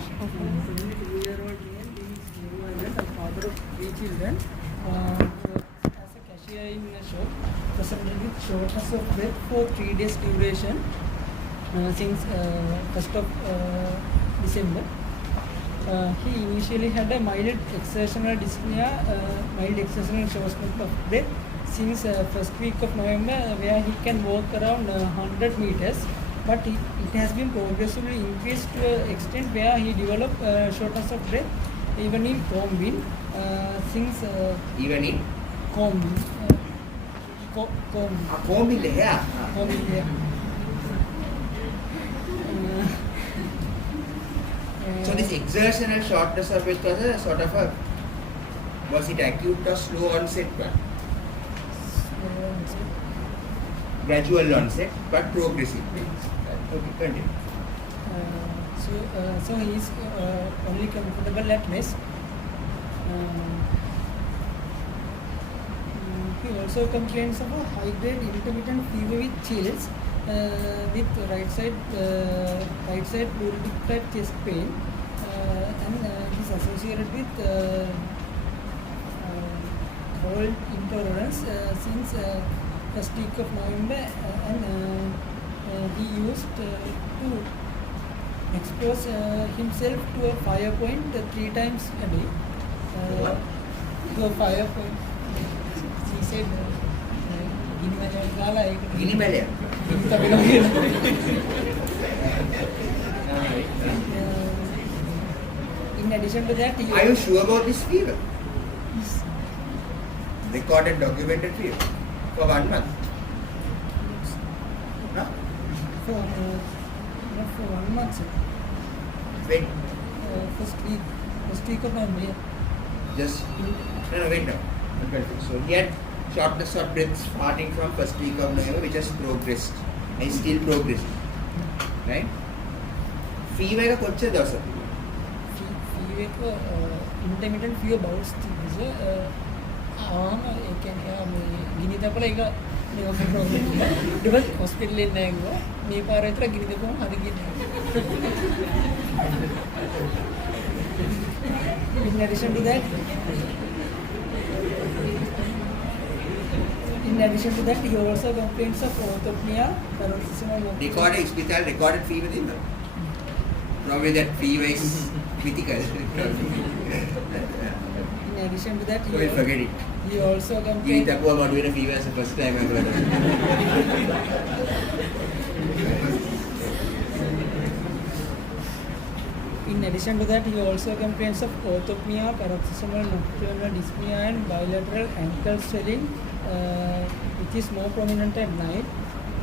72-year-old male is New Island, a father of 3 children. As a cashier in a shop, presented with shortness of breath for 3 days duration since 1st of December. He initially had a mild exertional dyspnea, mild exertional shortness of breath since first week of November, where he can walk around 100 meters. But it has been progressively increased to an extent where he developed shortness of breath even in combing since even in combing. combing the hair. Combing hair. So this exertional shortness of breath was a sort of a, was it acute or slow onset one? Gradual onset but progressive. Okay, continue. So he is only comfortable at mess. He also complains of a high-grade intermittent fever with chills, with right side pleurotic tract chest pain, and is associated with cold intolerance since first week of November, and he used to expose himself to a fire point 3 times a day. To a fire point. He said, Inimalia. In addition to that, Are you sure about this fever? Recorded, documented fever for 1 month. No? Not for 1 month, sir. Wait. First week of November. Just wait now. So he had shortness of breath starting from first week of November, which has progressed and is still progressing, right? Fever का कुछ से दस fever को intermittent fever bouts थी sir. ඒ කියන්නේ මේ ගිනි දපල එක ඊට පස්සේ හොස්පිටල් එකේ නෑගුවා. මේ පාර විතර ගිනි දපුවම හරි ගියේ. In addition to that, he also complains of orthopnea, paroxysmal recorded fever in them. Probably that fever is mythical. In addition to that, we'll forget it. He also You complains. talk about doing a fever as the first time I've heard of it. In addition to that, he also complains of orthopnea, paroxysmal nocturnal dyspnea, and bilateral ankle swelling, which is more prominent at night.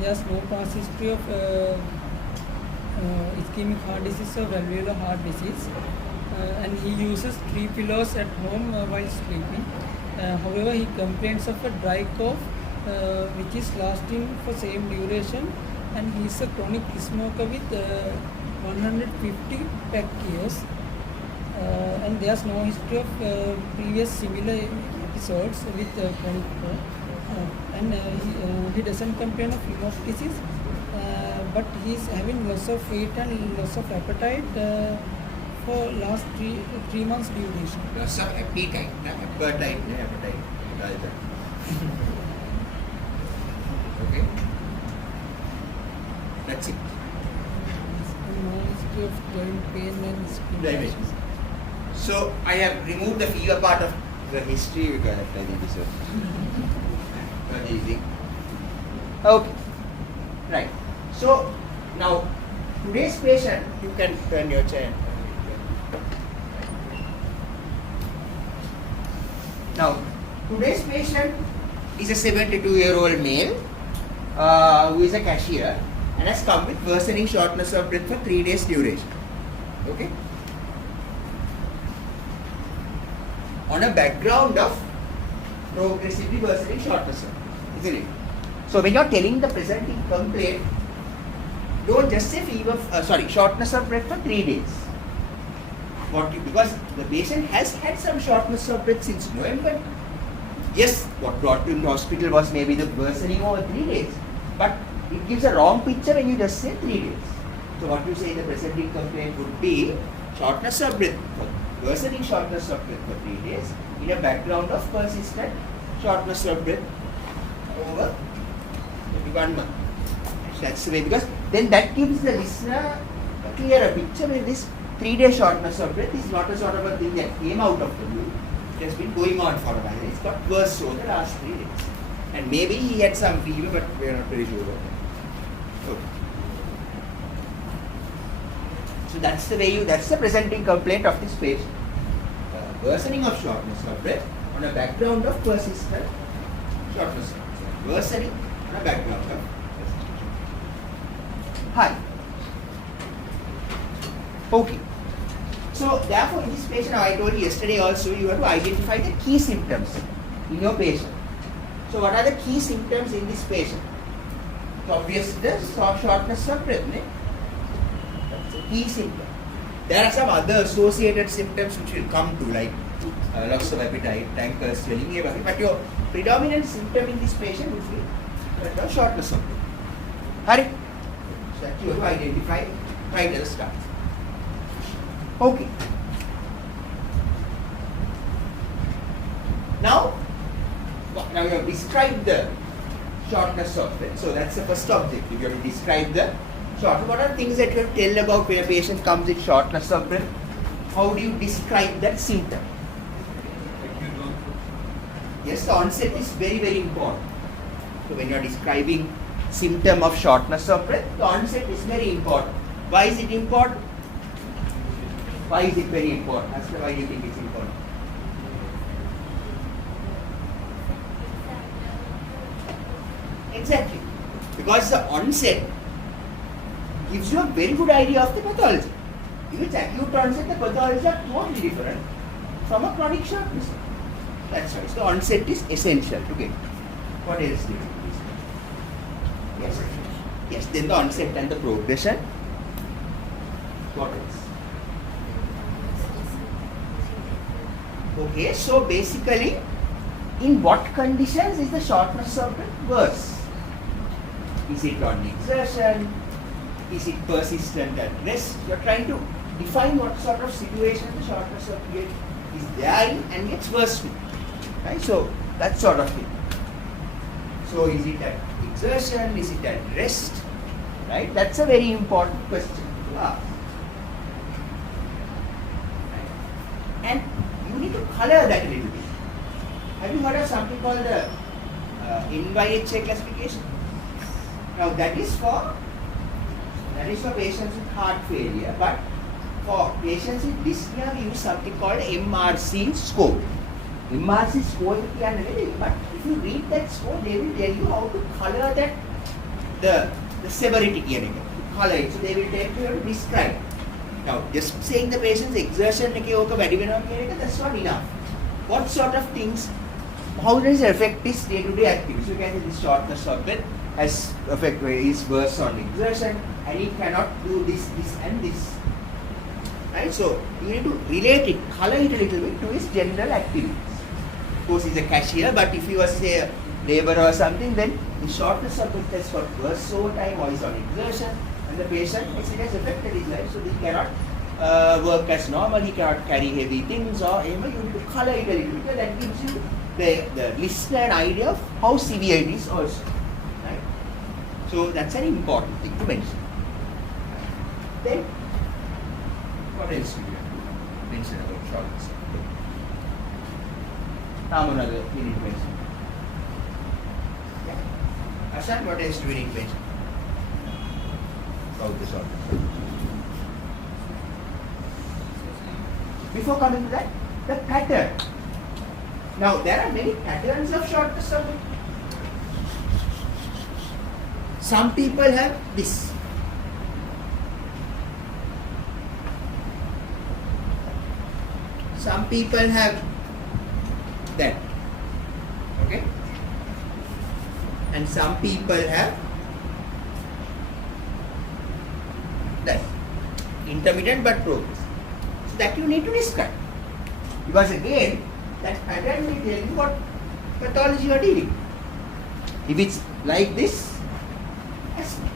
There's no past history of ischemic heart disease or valvular heart disease, and he uses 3 pillows at home while sleeping. However, he complains of a dry cough, which is lasting for same duration, and he is a chronic smoker with 150 pack years, and there's no history of previous similar episodes with chronic cough, and he doesn't complain of hemoptysis, but he's having loss of weight and loss of appetite for last 3 months duration. Loss of appetite, appetite. Okay. That's it. No history of joint pain and skin Right. rashes. So I have removed the fever part of the history because I think this is not easy. Okay. Right. So now today's patient, you can turn your chair. Now today's patient is a 72-year-old male who is a cashier and has come with worsening shortness of breath for 3 days duration. Okay. On a background of progressively worsening shortness of breath, isn't it? So when you're telling the presenting complaint, don't just say shortness of breath for 3 days. Because the patient has had some shortness of breath since November. Yes, what brought him to hospital was maybe the worsening over 3 days, but it gives a wrong picture when you just say 3 days. So what you say in the presenting complaint would be shortness of breath, worsening shortness of breath for 3 days in a background of persistent shortness of breath over maybe 1 month. That's the way, because then that gives the listener a clearer picture. When this 3-day shortness of breath is not a sort of a thing that came out of the blue. It has been going on for a while. It's got worse over the last 3 days. And maybe he had some fever, but we are not very sure about that. Okay. So that's the way that's the presenting complaint of this patient. Worsening of shortness of breath on a background of persistent shortness of breath. Worsening on a background of persistent. Hi. Okay. So therefore in this patient, I told you yesterday also, you have to identify the key symptoms in your patient. So what are the key symptoms in this patient? So obviously the shortness of breath. That's a key symptom. There are some other associated symptoms which will come to, like loss of appetite, tanker swelling, but your predominant symptom in this patient would be the shortness of breath. Hurry. So that you have to identify right at the start. Okay. Now you have described the shortness of breath. So that's the first objective. You have to describe the shortness. What are things that you have to tell about when a patient comes with shortness of breath? How do you describe that symptom? Yes, the onset is very, very important. So when you are describing symptom of shortness of breath, the onset is very important. Why is it important? Why is it very important? Ask me, why do you think it's important? Exactly. Because the onset gives you a very good idea of the pathology. If it's acute onset, the pathology are totally different from a chronic shortness. That's why. So the onset is essential to get. What else do you think? Yes. Yes, then the onset and the progression. What else? Okay, so basically, in what conditions is the shortness of breath worse? Is it on exertion? Is it persistent at rest? You are trying to define what sort of situation the shortness of breath is there in and gets worse with. Right? So, that sort of thing. So, is it at exertion? Is it at rest? Right? That's a very important question to ask. And you need to color that a little bit. Have you heard of something called the NYHA classification? Now that is for patients with heart failure, but for patients with dyspnea we use something called MRC score. MRC score is but if you read that score, they will tell you how to color that the severity here. Color it, so they will tell you how to describe. Now, just saying the patient's exertion, that's not enough. What sort of things, how does it affect his day-to-day activities? So you can say this shortness of breath has effect where he is worse on exertion and he cannot do this and this. Right? So you need to relate it, color it a little bit to his general activities. Of course, he's a cashier, but if he was say a laborer or something, then the shortness of breath has got worse over time, or he's on exertion. The patient, it has affected his life, so he cannot work as normal, he cannot carry heavy things, or you need to color it a little bit. That gives you the listener an idea of how severe it is also. Right? So that's an important thing to mention. Then, what else do you have to mention about shortness? Now another we need to mention. Yeah. Ashan, what else do we need to mention? About the shortness. Before coming to that, the pattern. Now there are many patterns of shortness of breath. Some people have this. Some people have that. Okay? And some people have that. Intermittent but progressive. So that you need to describe. Because again, that pattern will tell you what pathology you are dealing with. If it's like this, asthma.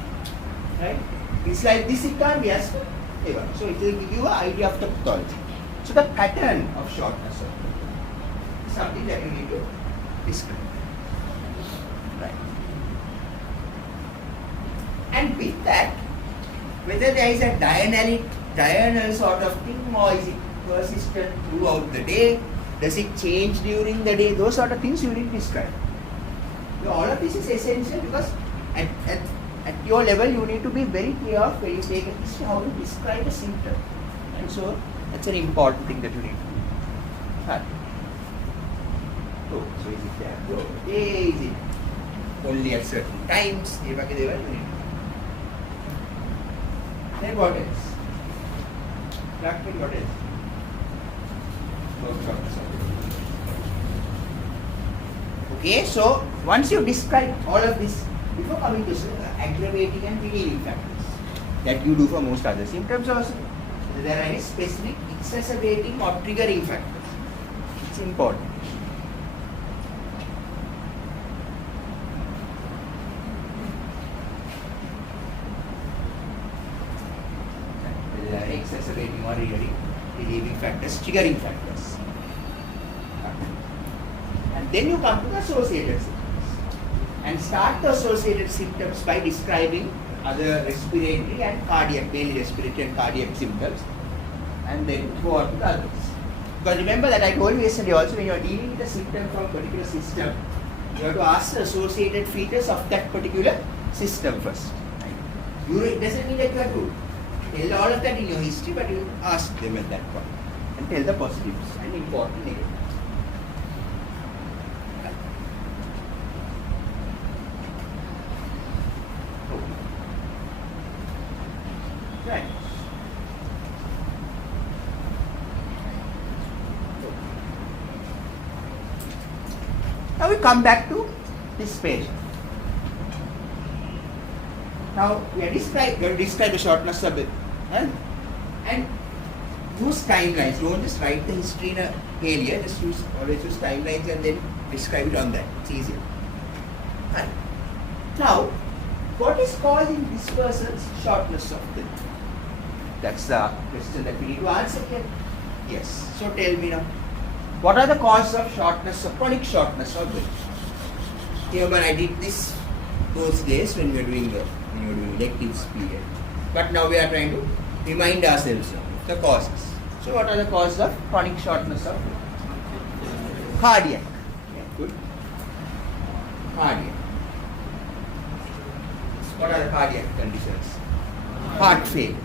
Right? It's like this, it can't be asthma. ever. So it will give you an idea of the pathology. So the pattern of shortness of breath is something that you need to describe. Right. And with that, whether there is a diurnal sort of thing or is it persistent throughout the day, does it change during the day, those sort of things you need to describe. So all of this is essential because at your level you need to be very clear of when you take a history how to describe a symptom. And so that's an important thing that you need to do. So is it there? So is it only at certain times? Then what else? What else? Okay, so once you describe all of this, before coming to aggravating and relieving factors that you do for most other symptoms also, there are any specific exacerbating or triggering factors. It's important. There are exacerbating or relieving factors, triggering factors. And then you come to the associated symptoms and start the associated symptoms by describing other respiratory and cardiac, mainly respiratory and cardiac symptoms, and then go on to the others. Because remember that I told you yesterday also, when you are dealing with a symptom from a particular system, you have to ask the associated features of that particular system first. It doesn't mean that you have to tell all of that in your history, but you ask them at that point and tell the positives and important negatives. Right. Now we come back to this patient. Now we are going to describe the shortness of breath. And use timelines. Don't just write the history in a failure. Just always use timelines and then describe it on that. It's easier. Right. Now, what is causing this person's shortness of breath? That's the question that we need to answer here. Yes. So tell me now, what are the causes of shortness, of chronic shortness of breath? Here, when I did this those days when we were doing electives period, but now we are trying to remind ourselves of the causes. So, what are the causes of chronic shortness of breath? Cardiac. Yeah, good. Cardiac. What are the cardiac conditions? Heart failure,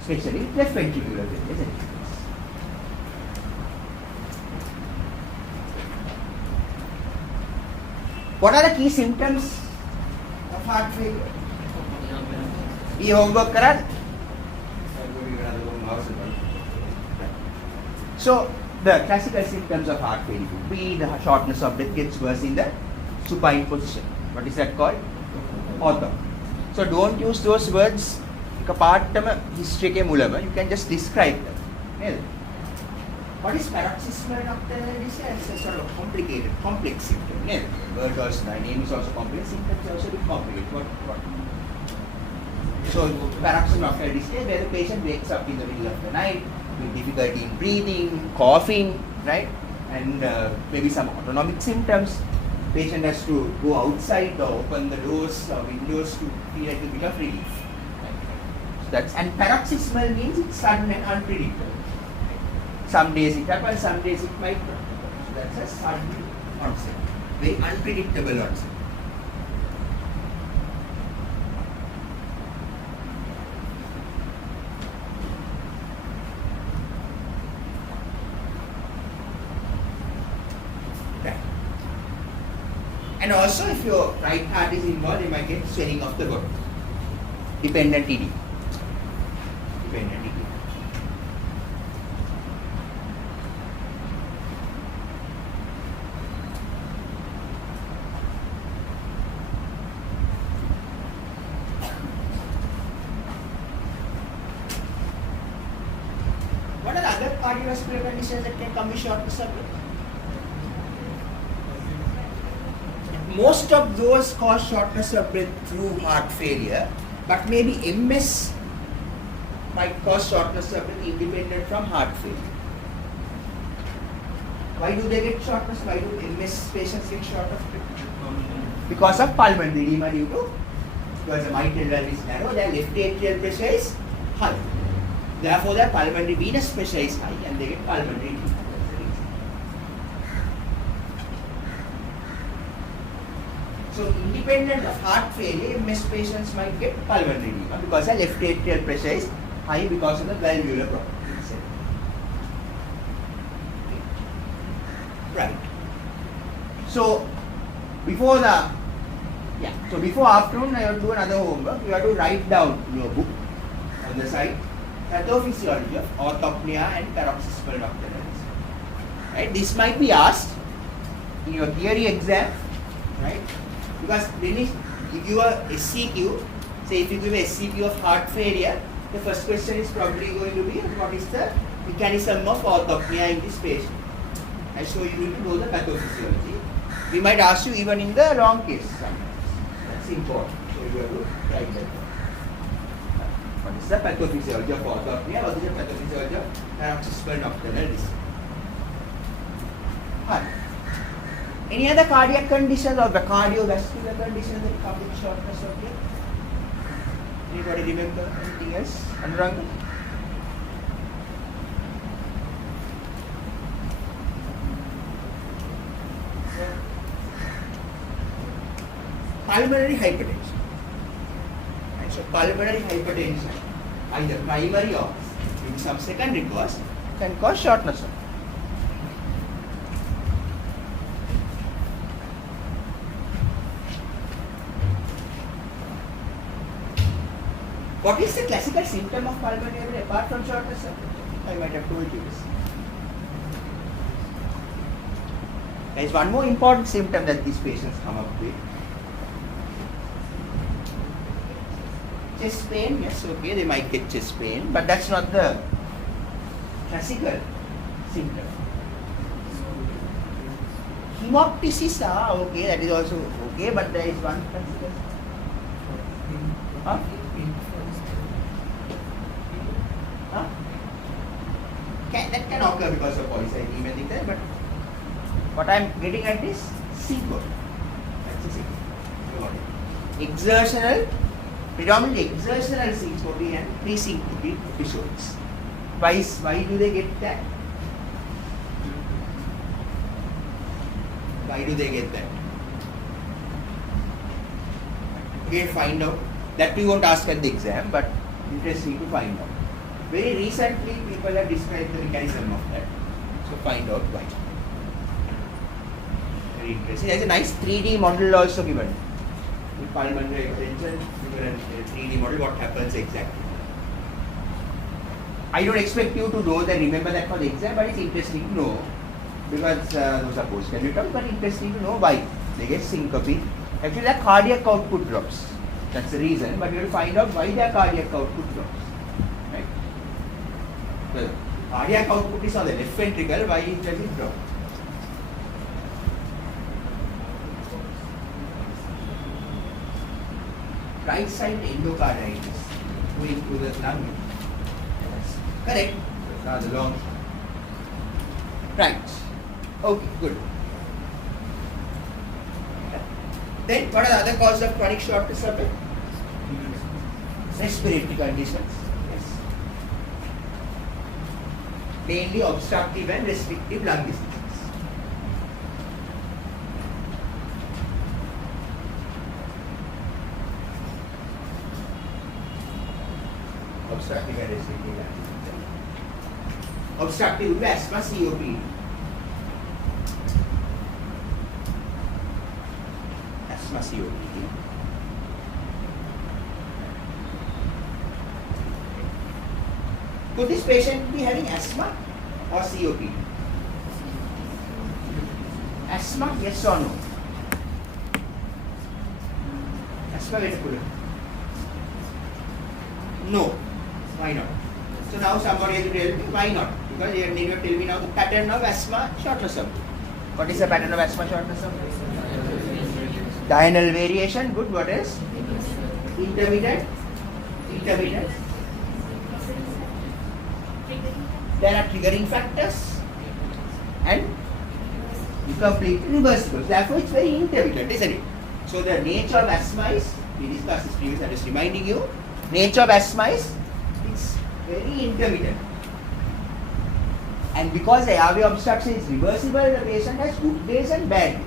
especially left ventricular failure, isn't it? What are the key symptoms of heart failure? ये homework करा? So the classical symptoms of heart failure would be the shortness of breath gets worse in the supine position. What is that called? Author. So don't use those words එකපාරටම history එකේ මුලම. You can just describe them. නේද? What is paroxysmal nocturnal distress? It's a sort of complicated, complex symptom. නේද? Word also, the name is also complex. Symptoms also a bit complicated. What? So paroxysmal nocturnal distress, where the patient wakes up in the middle of the night with difficulty in breathing, coughing, right? And maybe some autonomic symptoms. Patient has to go outside or open the doors or windows to feel a little bit of relief. So that's, and paroxysmal means it's sudden and unpredictable. Some days it happens, some days it might not. So that's a sudden onset, very unpredictable onset. And also, if your right heart is involved, you might get swelling of the body. Dependent TD. Dependent TD. What are the other cardiovascular conditions that can come with shortness of breath? Most of those cause shortness of breath through heart failure, but maybe MS might cause shortness of breath independent from heart failure. Why do they get shortness? Why do MS patients get short of breath? Because of pulmonary edema because the mitral valve is narrow, their left atrial pressure is high. Therefore, their pulmonary venous pressure is high and they get pulmonary edema. So, independent of heart failure, MS patients might get pulmonary edema because their left atrial pressure is high because of the valvular property. Right. So, before afternoon, I will do another homework. You have to write down in your book on the side pathophysiology of orthopnea and paroxysmal nocturnal. Right? This might be asked in your theory exam, right? Because when it give you a SCQ, say if you give a SCQ of heart failure, the first question is probably going to be what is the mechanism of orthopnea in this patient. And so you need to know the pathophysiology. We might ask you even in the wrong case sometimes. That's important. So you have to write that down. What is the pathophysiology of orthopnea? What is the pathophysiology of paroxysmal nocturnal disease? Any other cardiac conditions or cardiovascular conditions that come with shortness of breath? Anybody remember anything else? Anuranga? Pulmonary hypertension. Right, so pulmonary hypertension, either primary or in some secondary cause, can cause shortness of breath. What is the classical symptom of pulmonary breath apart from shortness of breath? I might have told you this. There is one more important symptom that these patients come up with. Chest pain, yes, okay, they might get chest pain, but that's not the classical symptom. Hemoptysis, okay, that is also okay, but there is one classical. Huh? Huh? That can occur because of polycythemia and things like that, but what I am getting at is syncope. That's a syncope. Exertional, predominantly exertional syncope and pre-syncope episodes. Why do they get that? Why do they get that? Okay, find out. That we won't ask at the exam, but interesting to find out. Very recently, people have described the mechanism of that. So find out why. Very interesting. There's a nice 3D model also given. In pulmonary hypertension, given a 3D model, what happens exactly. I don't expect you to know that, remember that for the exam, but it's interesting to know because those are post-study terms, but interesting to know why they get syncope. Actually, their cardiac output drops. That's the reason, but you have to find out why their cardiac output drops. Right? The cardiac output is on the left ventricle, why does it drop? Right side endocarditis going through the lung. Yes. Correct. The long. Right. Okay, good. Then what are the other causes of chronic shortness of breath? Respiratory conditions. Yes. Mainly obstructive and restrictive lung diseases. Obstructive and restrictive lung diseases. Obstructive would be asthma, COPD. Asthma, COPD. Could this patient be having asthma or COPD? Asthma, yes or no? Asthma, wait a minute. No. Why not? So now somebody has to tell me why not? Because you need to tell me now the pattern of asthma shortness of breath. What is the pattern of asthma shortness of breath? Diurnal variation, good. What else? Intermittent. Intermittent. there are triggering factors and completely reversible. Therefore, it's very intermittent, isn't it? So the nature of asthma is, we discussed this previously, I'm just reminding you, nature of asthma is, it's very intermittent. And because the airway obstruction is reversible, the patient has good days and bad days.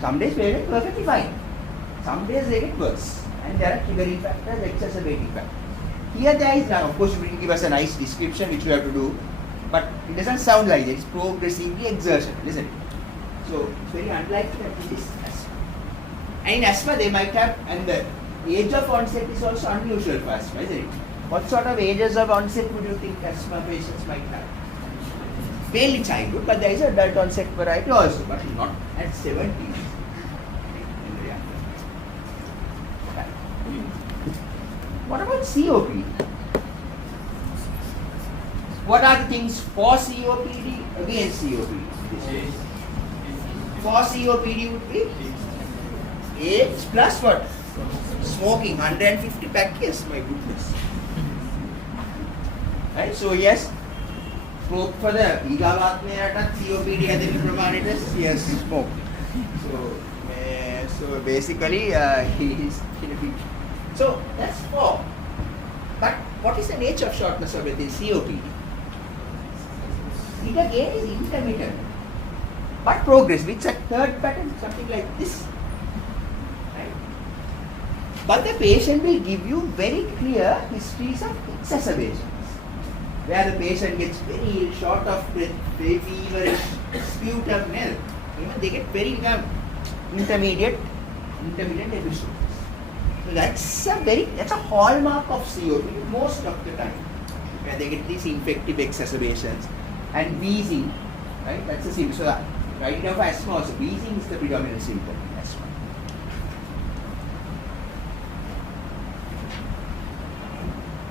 Some days they get perfectly fine. Some days they get worse. And there are triggering factors, exacerbating factors. Here there is none. Of course, you will give us a nice description which you have to do. But it doesn't sound like that. It's progressively exertional, isn't it? So it's very unlikely that it is asthma. And in asthma they might have, and the age of onset is also unusual for asthma, isn't it? What sort of ages of onset would you think asthma patients might have? Mainly childhood, but there is an adult onset variety also, but not at 70s. What about COPD? What are the things for COPD, against COPD? For COPD would be age plus what? Smoking, 150 pack, yes, my goodness. Right, so yes, smoke for the ඊගාවාත්මයට COPD හැදෙන ප්‍රමාණයට yes, smoke. So basically he is in a big. So that's 4. But what is the nature of shortness of breath in COPD? It again is intermittent, but progress with a third pattern, something like this. Right? But the patient will give you very clear histories of exacerbations, where the patient gets very short of breath, very feverish, sputum nil. Even they get very intermittent episodes. So that's a hallmark of COPD most of the time, where they get these infective exacerbations and wheezing, right? That's a symptom. So right now for asthma also, wheezing is the predominant symptom in asthma.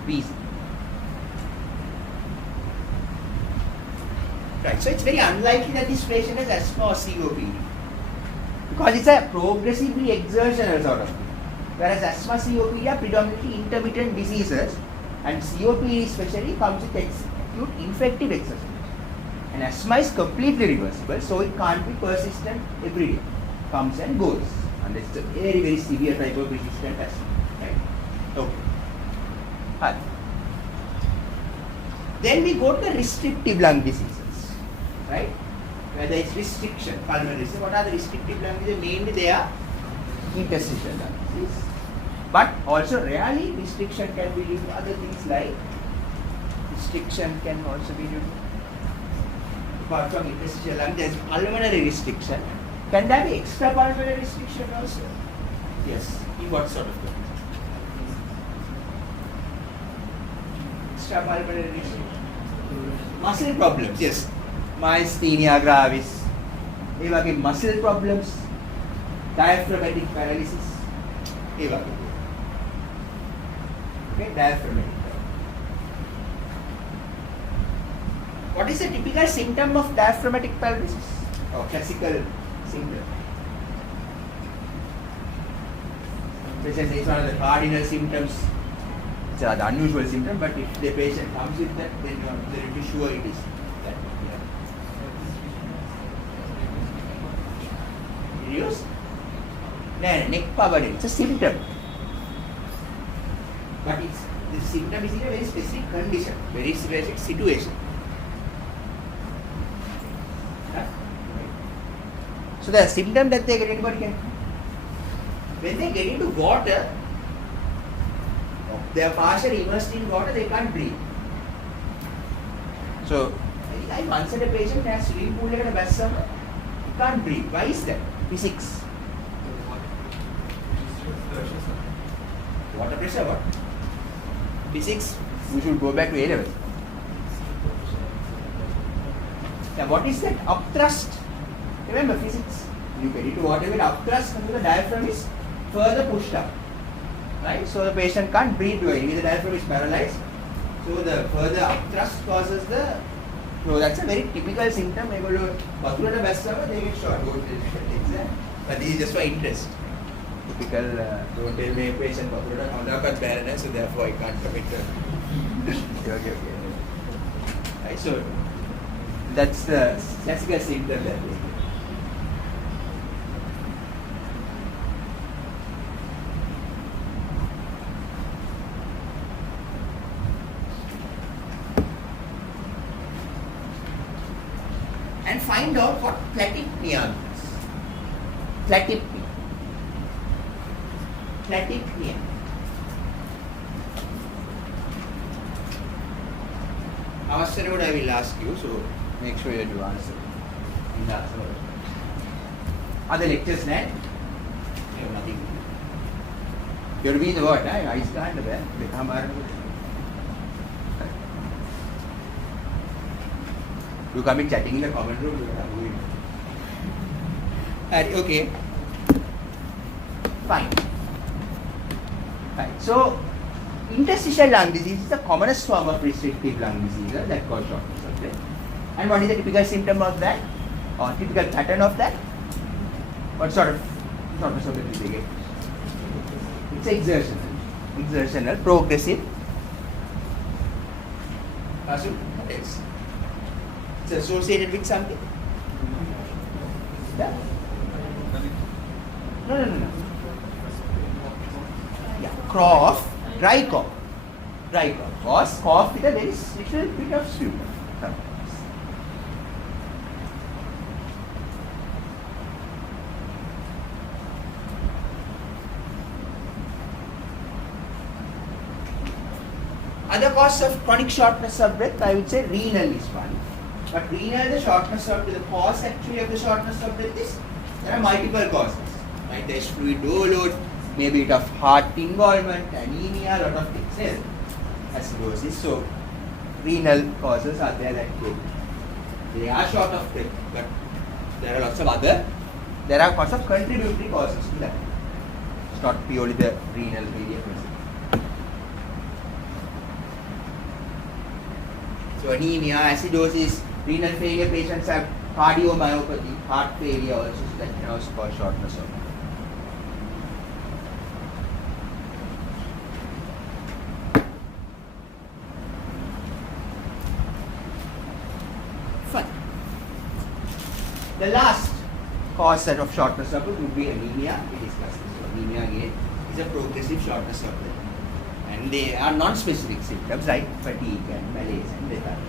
Wheezing. Right, so it's very unlikely that this patient has asthma or COPD, because it's a progressively exertional sort of thing. Whereas asthma, COPD are predominantly intermittent diseases, and COPD especially comes with acute infective exacerbation. And asthma is completely reversible, so it can't be persistent every day. Comes and goes. And it's a very, very severe type of resistant asthma. Right? Okay. Right. Then we go to the restrictive lung diseases. Right? Where there is restriction, pulmonary restriction. What are the restrictive lung diseases? Mainly they are interstitial lung disease. But also rarely restriction can be due to other things like restriction can also be due to, apart from interstitial lung, there is pulmonary restriction. Can there be extra pulmonary restriction also? Yes. In what sort of thing? Extra pulmonary restriction. Muscle problems, yes. Myasthenia gravis. Even muscle problems, diaphragmatic paralysis. Even. Okay, diaphragmatic. What is the typical symptom of diaphragmatic paralysis? Or classical symptom? This is one of the cardinal symptoms. It's an unusual symptom, but if the patient comes with that, then you are absolutely sure it is that. Reduce? No, neck power, it's a symptom. But the symptom is in a very specific condition, very specific situation. So the symptom that they get, anybody can. When they get into water, they are partially immersed in water, they can't breathe. So, I once had a patient who has swimming pool at a bath summer, he can't breathe. Why is that? Physics. Water pressure, what? Physics, we should go back to A level. Now, what is that? Upthrust. Remember physics. You get into water with upthrust, and the diaphragm is further pushed up. Right? So the patient can't breathe anyway. The diaphragm is paralyzed. So the further upthrust causes the. So that's a very typical symptom. They go to vascular basement, they get short. But this is just for interest. Typical. Don't tell me a patient vascular conduct paralyzed, so therefore I can't commit. Okay. Right? So that's the classical symptom that we get. And find out what platypnea means. Platypnea. Platypnea. Avasarode I will ask you, so make sure you do answer. In the answer. Other lectures net? You have nothing. You have to be in the word, I can't do You come in chatting in the comment room. Okay. Fine. Fine. So, interstitial lung disease is the commonest form of restrictive lung disease that causes shortness of breath. And what is the typical symptom of that? Or typical pattern of that? What sort of shortness of breath do they get? It's exertional. Exertional, progressive. Asu, what else? It's associated with something? Yeah? No. Yeah, cough, dry cough. Dry cough. Cause cough with a very little bit of sputum. Other cause of chronic shortness of breath, I would say renal is one. But renal, the shortness of breath, the cause actually of the shortness of breath is, there are multiple causes. Right? There is fluid overload, maybe it of heart involvement, anemia, a lot of things, acidosis. So, renal causes are there that go. They are short of breath, but there are lots of other, there are lots of contributory causes to that. It's not purely the renal failure. So anemia, acidosis, renal failure patients have cardiomyopathy, heart failure also, so that can also cause shortness of breath. Fine. The last cause of shortness of breath would be anemia. We discussed this. So anemia again is a progressive shortness of breath. And they are non-specific symptoms like fatigue and malaise and lethargy.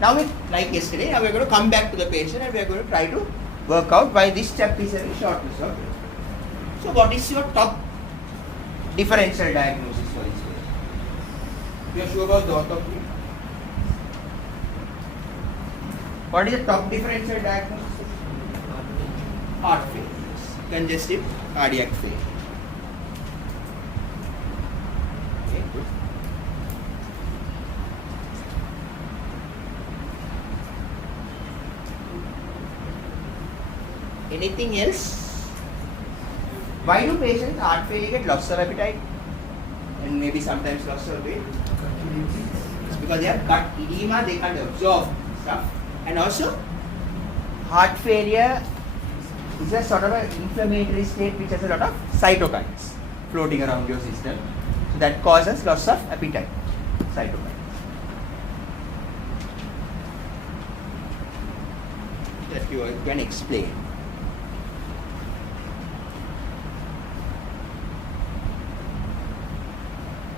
Now, like yesterday, now we are going to come back to the patient and we are going to try to work out why this chap is having shortness of breath. So, what is your top differential diagnosis for this patient? You are sure about the orthopedic? What is the top differential diagnosis? Heart failure, congestive cardiac failure. Okay, good. Anything else? Why do patients heart failure get loss of appetite and maybe sometimes loss of weight? It's because they have gut edema, they can't absorb stuff. And also, heart failure is a sort of an inflammatory state which has a lot of cytokines floating around your system. So that causes loss of appetite, cytokines. That you can explain.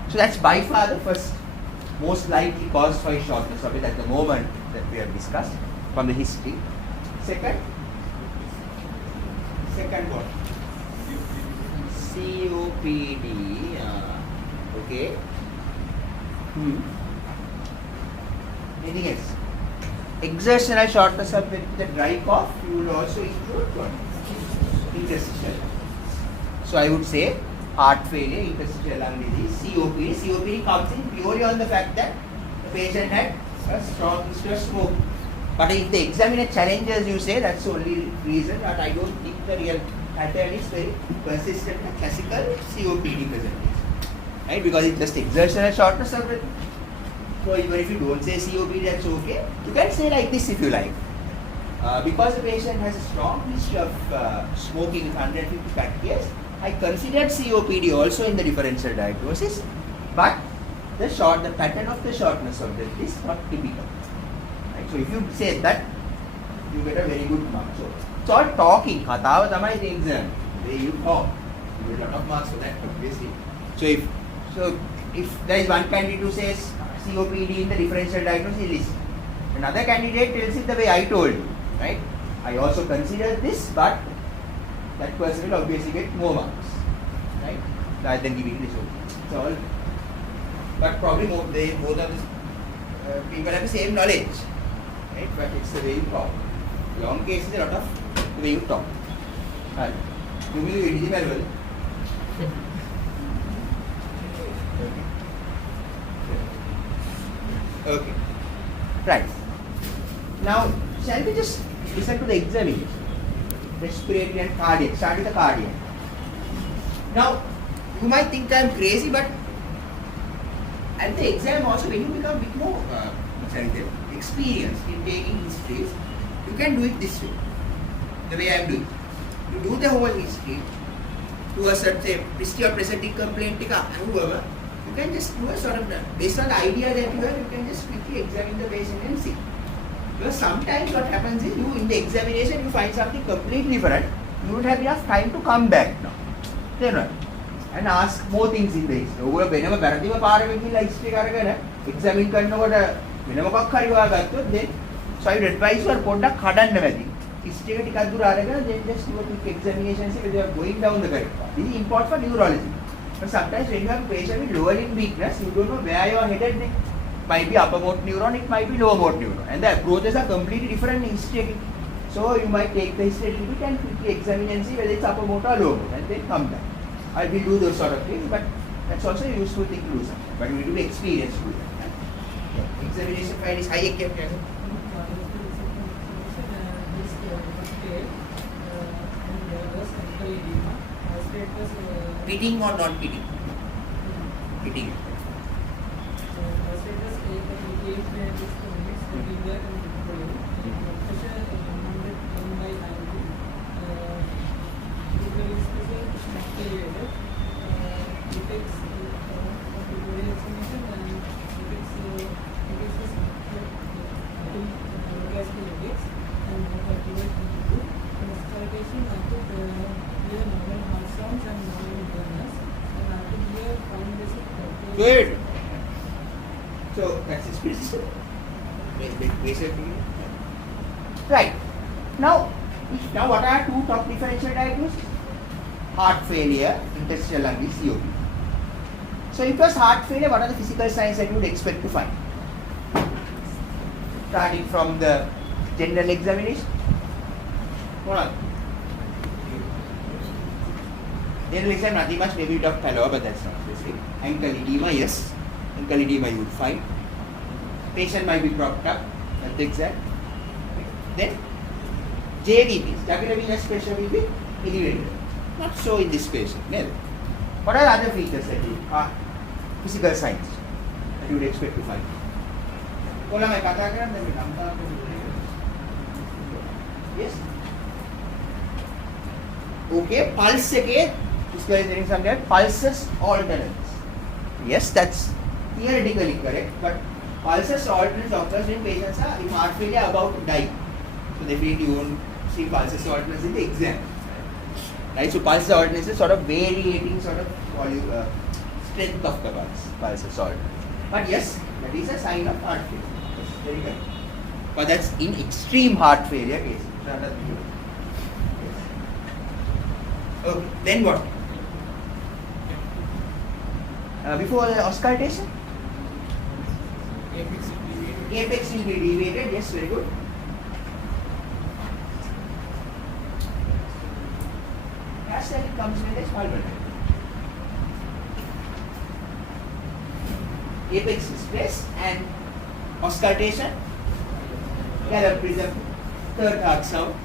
So that's by far the first most likely cause for shortness of breath at the moment that we have discussed from the history. Second what? COPD. Okay. Anything else? Exertional shortness of breath with a dry cough, you will also include what? Interstitial. So I would say heart failure, interstitial lung disease, COPD. COPD comes in purely on the fact that the patient had a strong history of smoke. But if the examiner challenges you say that's the only reason, but I don't think the real pattern is very persistent, the classical COPD presentation. right? Because it's just exertional shortness of breath. So even if you don't say COPD, that's okay. You can say like this if you like. Because the patient has a strong history of smoking with 150 years, I considered COPD also in the differential diagnosis, but the pattern of the shortness of breath is not typical. Right? So if you say that, you get a very good mark. So it's all talking. Katawa tamai the exam. The way you talk, you get a lot of marks for that, obviously. So if there is one candidate who says COPD in the differential diagnosis list, another candidate tells it the way I told you, right? I also considered this, but that person will obviously get more marks, right? Rather than giving this. It's all, but probably both of these people have the same knowledge, right? But it's the way you talk. Long case is a lot of the way you talk. Right? You will be well. Okay. Right. Now, shall we just listen to the examination? Respiratory and cardiac. Start with the cardiac. Now, you might think I am crazy, but at the exam also, when you become a bit more experienced in taking histories, you can do it this way. The way I am doing. You do the whole history to a certain history or presenting complaint, whoever. You can just do a sort of, based on the idea that you have, you can just quickly examine the patient and see. Because sometimes what happens is, you in the examination, you find something completely different. You don't have enough time to come back now. Then and ask more things in the history. Whenever Bharathiva Paramekila history examine karnකොට වෙන මොකක් හරි හොයාගත්තොත් then so I would advise you පොඩ්ඩක් කඩන්න වැඩි. History එක ටිකක් දුර අරගෙන then just do a quick examination, see whether you are going down the correct path. This is important for neurology. But sometimes when you have a patient with lower limb weakness, you don't know where you are headed. It might be upper motor neuron, it might be lower motor neuron. And the approaches are completely different in history. So you might take the history a little bit and quickly examine and see whether it's upper motor or lower motor and then come back. I will do those sort of things, but that's also a useful thing to do sometimes. But you need to be experienced to do that. Yeah. Examination file is high kept. Pitting or not pitting? Pitting. Good. So that's his criticism. Right. Now what are two top differential diagnoses? Heart failure, interstitial lung disease, COPD. So if it was heart failure, what are the physical signs that you would expect to find? Starting from the general examination. What are general exam, nothing much, maybe bit of pallor, but that's not specific. Ankle edema, yes. Ankle edema you would find. Patient might be propped up at the exam. Then JVPs, jugular venous pressure will be elevated. Not so in this patient, never. What are other features that you are physical signs that you would expect to find? Yes? Okay, pulse again. This guy is getting some that pulses alternance. Yes, that's theoretically correct, but pulses alternance occurs when patients are in heart failure about to die. So definitely you won't see pulses alternance in the exam. Right? So pulses alternance is sort of variating sort of volume, strength of the pulses alternance. But yes, that is a sign of heart failure. That's very correct. But that's in extreme heart failure cases. Okay, then what? Before the auscultation? Apex will be deviated, yes, very good. As it comes with a small bundle. Apex is placed and auscultation. Gallop prism, third heart sound.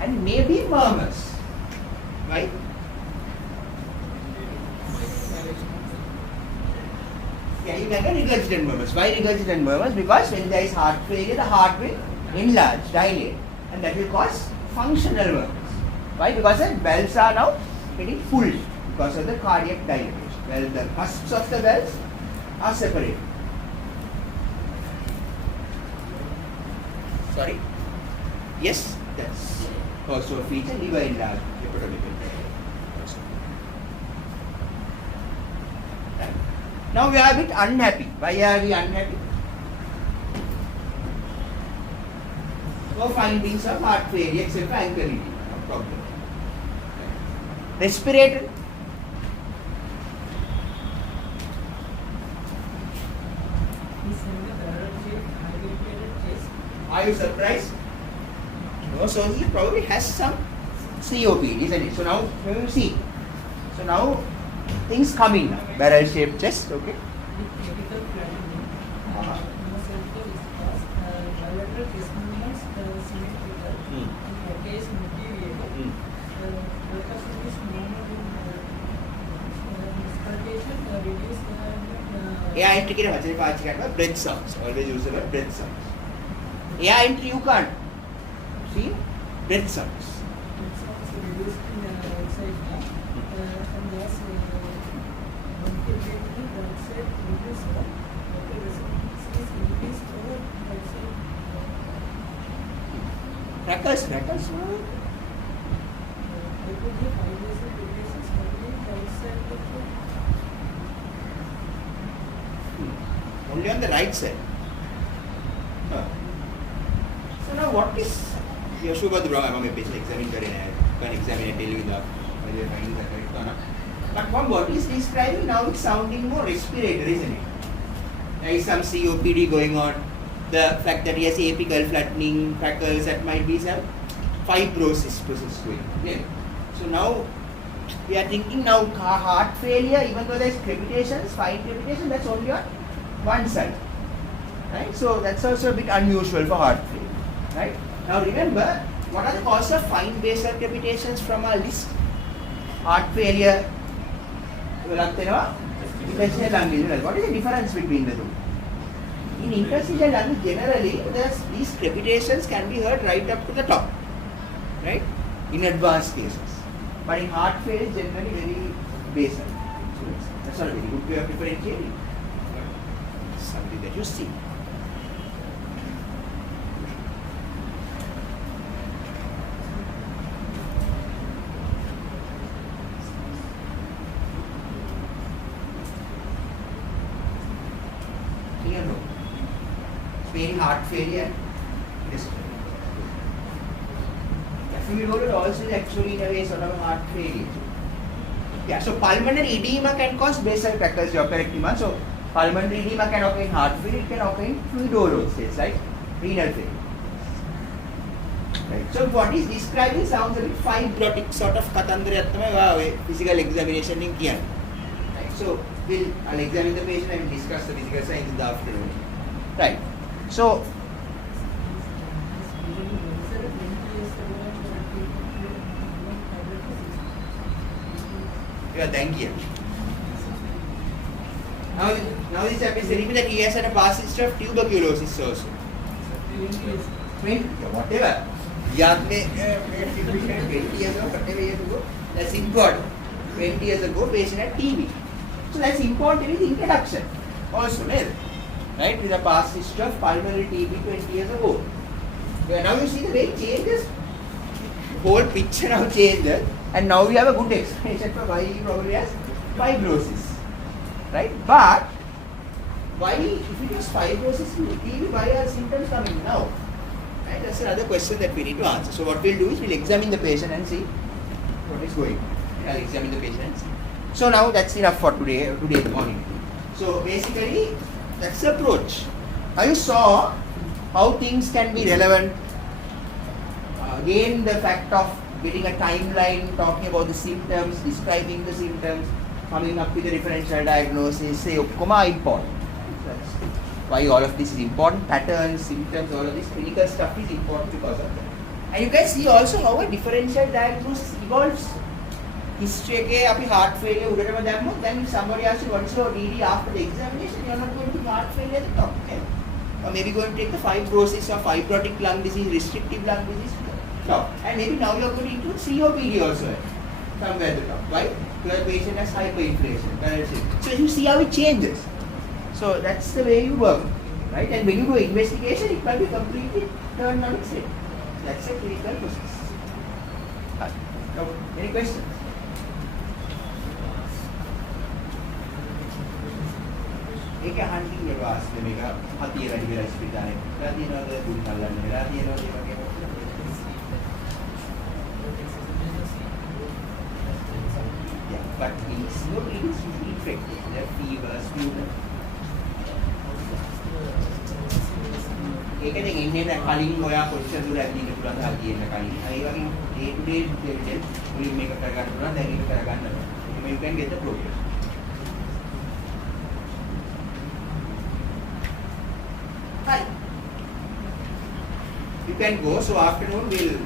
And maybe murmurs. Right? Yeah, you get a regurgitant murmurs. Why regurgitant murmurs? Because when there is heart failure, the heart will enlarge, dilate, and that will cause functional murmurs. Why? Because the valves are now getting full because of the cardiac dilatation. Well, the cusps of the valves are separated. Sorry? Yes, that's also a feature, liver enlargement, hepatomegaly. Now we are a bit unhappy. Why are we unhappy? No findings of heart failure except for anxiety. No problem. Respiratory. Are you surprised? No, so he probably has some COPD, isn't it? So now we will see. So now things coming now. Barrel shaped chest, okay? Yeah, entry ke bachane paach ka breath sounds. Always use the word breath sounds. Yeah, entry you can't. See? Breath sounds. Crackers. Only on the right side. So now what is Yashubad wrong? I'm a patient examine can examine a daily with but what is describing now it's sounding more respiratory, isn't it? There is some COPD going on. The fact that he has apical flattening, crackles, that might be some fibrosis process going on. Yeah. So now we are thinking now heart failure, even though there is crepitations, fine crepitation, that's only on one side. Right? So that's also a bit unusual for heart failure. Right? Now remember, what are the causes of fine basal crepitations from our list? Heart failure, interstitial lung disease. What is the difference between the two? In interstitial lung, generally, these crepitations can be heard right up to the top, right? In advanced cases. But in heart failure, generally very basal. So that's not a very good way of differentiating. Something that you see. Clear no? Very heart failure. Fluid also is actually in a way sort of a heart failure. Yeah, so pulmonary edema can cause basal crackles, you're correct, Iman. So pulmonary edema can occur in heart failure, it can occur in fluidolous states like renal failure. Right. So what is describing sounds a bit fibrotic sort of katandriyatma physical examination in Kian. Right. So I'll examine the patient and discuss the physical signs in the afternoon. Right. So thank you. Now this chap is telling me that he has had a past history of tuberculosis also. 20 whatever. 20 years ago, whatever years ago, that's important. 20 years ago, patient had TB. So that's important with introduction also, right? With a past history of pulmonary TB 20 years ago. Yeah, now you see the way it changes. Whole picture now changes. And now we have a good explanation for why he probably has fibrosis, right? But why, if it is fibrosis in TB, why are symptoms coming now? Right? That's another question that we need to answer. So what we'll do is we'll examine the patient and see what is going on. I'll examine the patient and see. So now that's enough for today morning. So basically that's the approach. Now you saw how things can be relevant. Again, the fact of getting a timeline, talking about the symptoms, describing the symptoms, coming up with a differential diagnosis, say, important. That's why all of this is important. Patterns, symptoms, all of this clinical stuff is important because of that. And you can see also how a differential diagnosis evolves. history එකේ අපි heart failure උඩටම දැම්මොත් then somebody asks you what is your DD after the examination, you are not going to be heart failure at the top. Okay? Or maybe going to take the fibrosis or fibrotic lung disease, restrictive lung disease to the top. And maybe now you are going to include COPD also somewhere at the top. Why? Because the patient has hyperinflation. So you see how it changes. So that's the way you work. Right? And when you do investigation, it can be completely turned on its head. That's a clinical process. Now, any questions? ඒක අහන්නේ මේ වාස්නේ මේක හතිය වැඩි වෙලා ඉස්පිරිතාලේ. වෙලා තියෙනවද දුක් නල්ලන්න වෙලා තියෙනවද ඒ වගේ Yeah, but it's not really infected. There are fevers, fever. ඒකෙන් ඉන්නේ කලින් ඔයා කොච්චර දුර ඇවිදින්න පුළුවන්ද කියලා කියන්න කලින්. ඒ වගේ day to day evidence මුලින් මේක කරගන්න පුළුවන් දැන් ඒක කරගන්න බෑ. You can get the progress. Hi. You can go. So afternoon we'll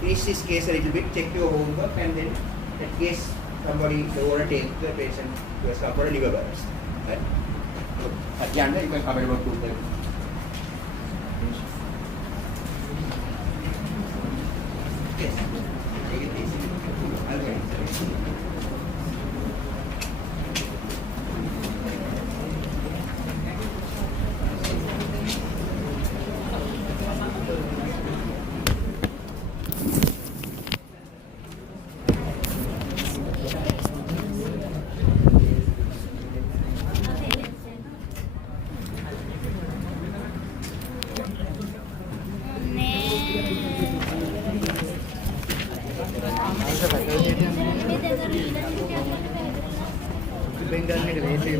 finish this case a little bit, check your homework, and then in case somebody they want to take the patient to a for a liver biopsy. Right? So at the end you can comment about 2:30. Yes. Take it easy. I'll get it. බෙන්ගන්නේ රේටේ